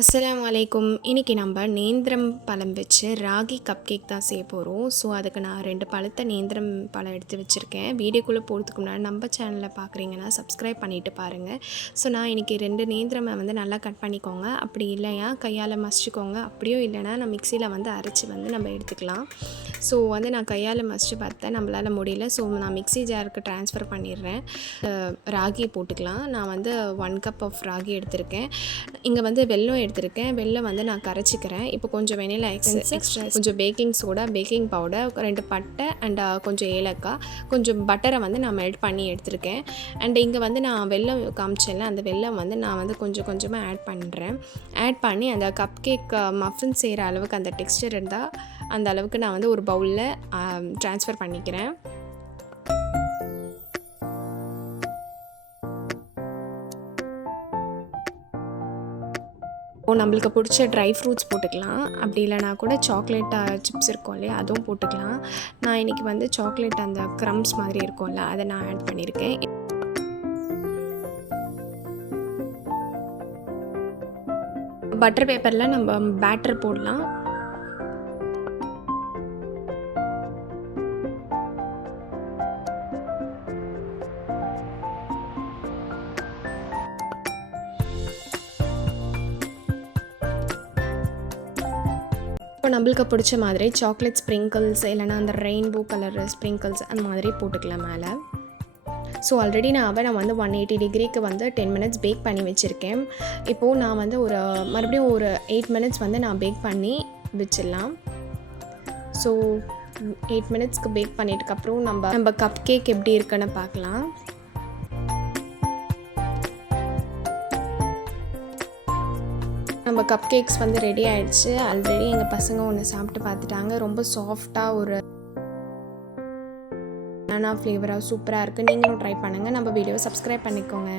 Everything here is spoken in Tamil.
அஸ்ஸலாமு அலைக்கும். இன்றைக்கி நம்ம நேந்திரம் பழம் வச்சு ராகி கப் கேக் தான் செய்ய போகிறோம். ஸோ அதுக்கு நான் 2 பழுத்த நேந்திரம் பழம் எடுத்து வச்சுருக்கேன். வீடியோக்குள்ளே போகிறதுக்கு முன்னாடி நம்ம சேனலில் பார்க்குறீங்கன்னா சப்ஸ்கிரைப் பண்ணிவிட்டு பாருங்கள். ஸோ நான் இன்றைக்கி 2 நேந்திரமை நல்லா கட் பண்ணிக்கோங்க. அப்படி இல்லையா கையால் மசிச்சுக்கோங்க. அப்படியும் இல்லைனா நான் மிக்சியில் அரைச்சி நம்ம எடுத்துக்கலாம். ஸோ நான் கையால் மசிச்சு பார்த்தேன், நம்மளால் முடியல. ஸோ நான் மிக்சி ஜாருக்கு ட்ரான்ஸ்ஃபர் பண்ணிடுறேன். ராகி போட்டுக்கலாம். நான் 1 கப் ஆஃப் ராகி எடுத்திருக்கேன். இங்கே வெல்லம் எடுத்திருக்கேன். வெல்லம் நான் கரைச்சிக்கிறேன். இப்போ கொஞ்சம் வெனிலா எக்ஸ்ட்ரா, கொஞ்சம் பேக்கிங் சோடா, பேக்கிங் பவுடர், 2 பட்டை அண்ட் கொஞ்சம் ஏலக்காய், கொஞ்சம் பட்டரை நான் மெல்ட் பண்ணி எடுத்திருக்கேன். அண்ட் இங்கே நான் வெல்லம் காமிச்சேன்ல, அந்த வெல்லம் நான் கொஞ்சம் கொஞ்சமாக ஆட் பண்ணுறேன். ஆட் பண்ணி அந்த கப் கேக் மஃபின் செய்கிற அளவுக்கு அந்த டெக்ஸ்டர் இருந்தால் அந்த அளவுக்கு நான் ஒரு பவுலில் ட்ரான்ஸ்ஃபர் பண்ணிக்கிறேன். நம்மளுக்கு பிடிச்ச ட்ரை ஃப்ரூட்ஸ் போட்டுக்கலாம். அப்படி இல்லைனா கூட சாக்லேட் சிப்ஸ் இருக்கும் இல்லையா, அதுவும் போட்டுக்கலாம். நான் இன்றைக்கி சாக்லேட் அந்த க்ரம்ஸ் மாதிரி இருக்கும்ல, அதை நான் ஆட் பண்ணியிருக்கேன். பட்டர் பேப்பரில் நம்ம பேட்டர் போடலாம். இப்போ நம்மளுக்கு பிடிச்ச மாதிரி சாக்லேட் ஸ்ப்ரிங்கிள்ஸ் இல்லைனா அந்த ரெயின்போ கலர் ஸ்ப்ரிங்கிள்ஸ் அந்த மாதிரி போட்டுக்கலாம் மேலே. ஸோ ஆல்ரெடி நான் 180 டிகிரிக்கு 10 மினிட்ஸ் பேக் பண்ணி வச்சுருக்கேன். இப்போது நான் ஒரு மறுபடியும் ஒரு 8 மினிட்ஸ் நான் பேக் பண்ணி வச்சிடலாம். ஸோ 8 மினிட்ஸ்க்கு பேக் பண்ணிட்டுக்கப்புறம் நம்ம கப் கேக் எப்படி இருக்குன்னு பார்க்கலாம். நம்ம கப் கேக்ஸ் ரெடி ஆகிடுச்சு. ஆல்ரெடி எங்கள் பசங்க ஒன்று சாப்பிட்டு பார்த்துட்டாங்க. ரொம்ப சாஃப்டாக ஒரு பனானா ஃப்ளேவராக சூப்பராக இருக்குது. நீங்களும் ட்ரை பண்ணுங்கள். நம்ம வீடியோவை சப்ஸ்கிரைப் பண்ணிக்கோங்க.